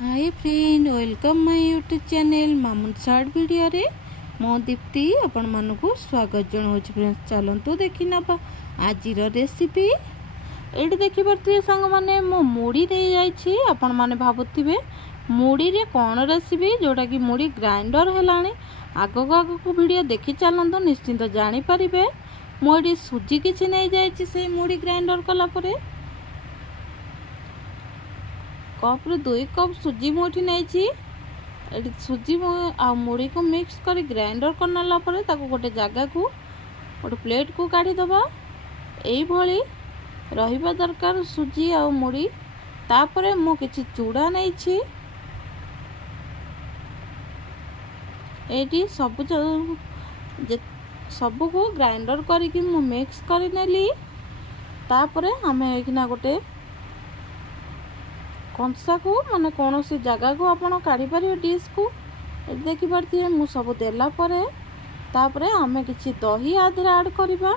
Hi friend welcome my YouTube channel Mamun short video रे मो दीप्ति आपण मानकु स्वागत जणाउछि फ्रेंड्स। चलंतु देखि नबा आजिर रेसिपी। एठी देखि परथिए संग माने मो मुड़ी दे जाइछि। आपण माने भाबुथिबे मुड़ी रे कोन रेसिपी जोटा कि मुड़ी ग्राइंडर हेलाणी। आगो आगो को वीडियो देखि चलंतु निश्चिंत जानि परिबे। मो एठी सुजी किछि नै जाइछि से मुड़ी ग्राइंडर कला परे कप रे 2 कप सुजी मुठी नहीं सुजी आ मुड़ी को मिक्स कर ग्राइंडर करना परे ताको गोटे जगह को गोटे प्लेट को काढ़ी दबा। एई भली रहिबा दरकार सुजी आ मुड़ी। तापरे मु किछि चूड़ा नहीं छी। एटी सब को ग्राइंडर करिकि मु मिक्स कर नेली। तापरे हमें एकिना गोटे कंसा को माने कौन सी जगह को आपण काढ़ी पारे डिश को देखि पारती मु सब देला परे। तापरे हमें किछि दही आधे ऐड करिबा।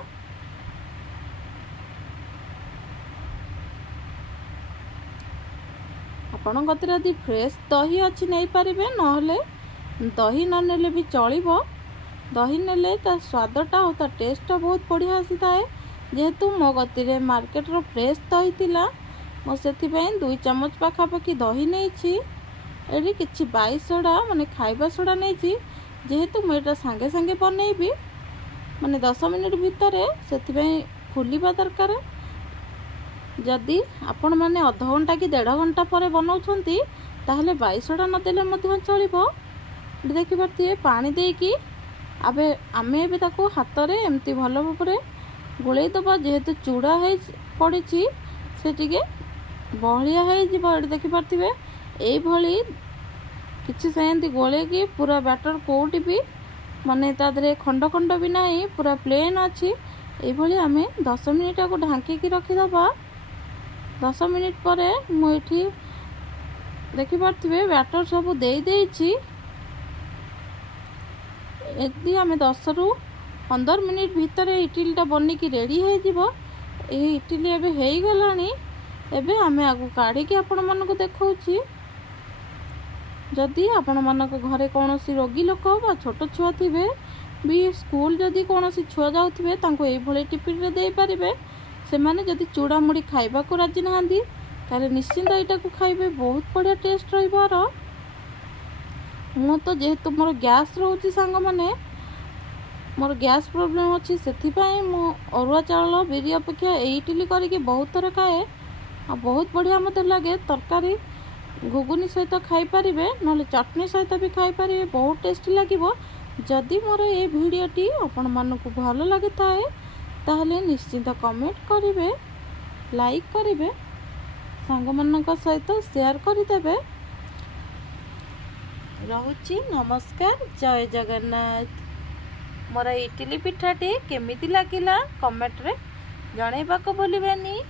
आपण गतिर यदि फ्रेश दही अछि नै परिबे नहले दही न नेले भी चलिबो। दही नेले ता स्वादटा और ता टेस्टटा बहुत बढ़िया आसीताए। जेहेतु मो गतिर मार्केट रो फ्रेश दही थिला मो से 2 चम्मच पाखापाखि दही नहीं। एटी किछि 22 सोडा माने खाइबा सोडा नहीं। जेहेतु मुझे सांगे सांगे बनैबी माने 10 मिनिट भितर से फुलिबा दरकार। जदि आपण माने आधा घंटा कि 1.5 घंटा पर बनाउछंती ताहले 22 सोडा न देले मध्य चलिबो। देखि परती पानी देकी आबे आमे बे ताको हाथ रे एमती भलो भाबरे गोळेई दबा। जेहेतु चूड़ा है पड़ी से टिके बहलिया है जीव। एटी देखि परथिबे एई भली किछि सेंती गोले की पूरा बैटर कोउटी भी माने ता दरे खंड खंड भी नाही पूरा प्लेन अछि। एई भली हमें 10 मिनिट को ढांकी की रखी दबा। 10 मिनिट परे मु एठी देखि परथिबे बैटर सब देई देछि। एदी हमें 10 रु 15 मिनिट भीतर इडलीटा बनी की रेडी है जीव। एही इडली एबे हेई गलानी। एबे हमें आगु काढ़ी के आपण मन को देखौछि। जदि आपण मन को घरे कोनोसी रोगी लोक बा छोट छुआ थिबे भी स्कूल जदि कोनोसी छुआ जाउथिबे तांको एई भले टिफिन रे देई परिबे। से माने जदि चूड़ा मुड़ी खाइबा को राजी नहांदी ताले निश्चिंत एटा को खाइबे बहुत बढ़िया टेस्ट रहिबार। मु तो जेहेतु मोर गैस रहउछि संग माने मोर गैस प्रॉब्लम अछि सेथिपाई मु अरुआ चावल बिरी अपेक्षा एई इडली करिके बहुत थर खाए। आ बहुत बढ़िया मत लगे। तरकारी घुगुनी सहित खाई पारिबे नले चटनी सहित भी खाई पारिबे बहुत टेस्टी लागिबो। जदि मोर ए वीडियोटी आपण मानकु भलो लागि थाए ताहले निश्चित कमेंट करिवे, लाइक करिवे, संग मानक सहित शेयर करि देबे। रहुछि नमस्कार, जय जगन्नाथ। मोर इडली पिठाटी केमिति लागिला कमेंट रे जणैबा को भूलिबेनी।